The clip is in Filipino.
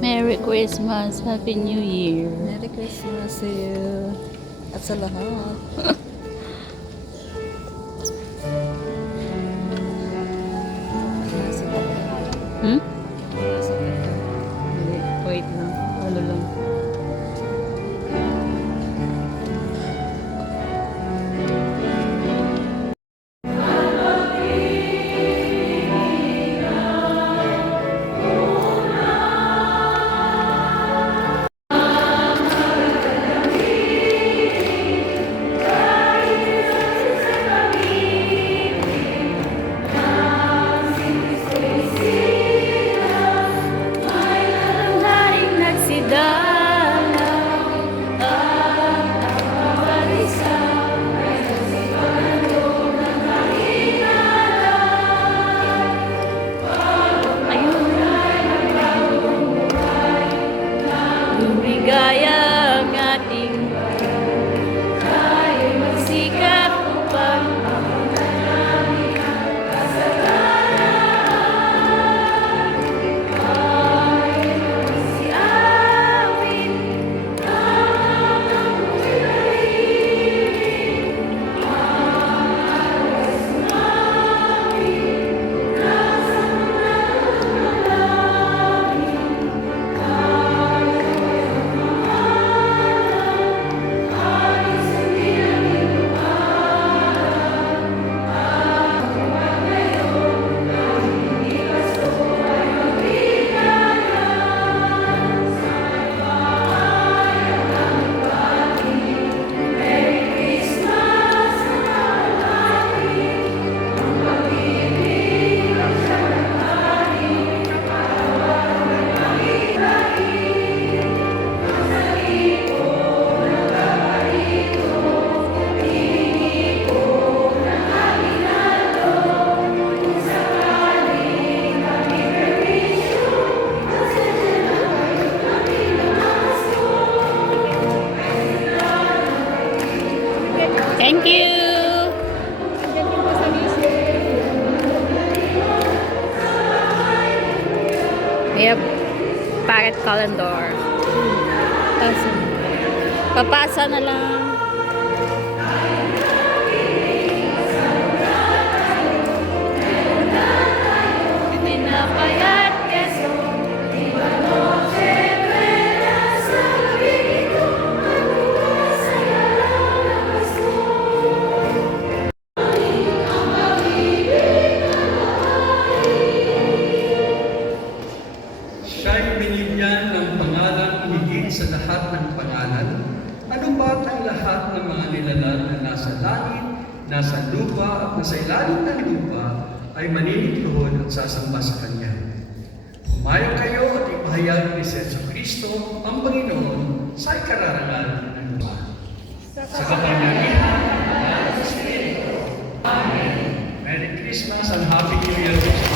Merry Christmas, Happy New Year. Merry Christmas sa iyo at sa lahat. Hmm? Wait lang. Ano lang. Gaya ang ating tayo magsikap upang si awit Thank you. Yep. Parrot calendar. Papasa na lang. Siya'y binigyan ng pangalang higit sa lahat ng pangalan. Ano ba't ang lahat ng mga nilalang na nasa langit, nasa lupa, at nasa ilalim ng lupa ay maninitluhod at sasamba sa Kanya? Humayo kayo at ipahayag ni Jesu Kristo, ang Panginoon, sa ikararangal ng lupa. Sa kapangyarihan ng Espiritu. Amen. Merry Christmas and Happy New Year.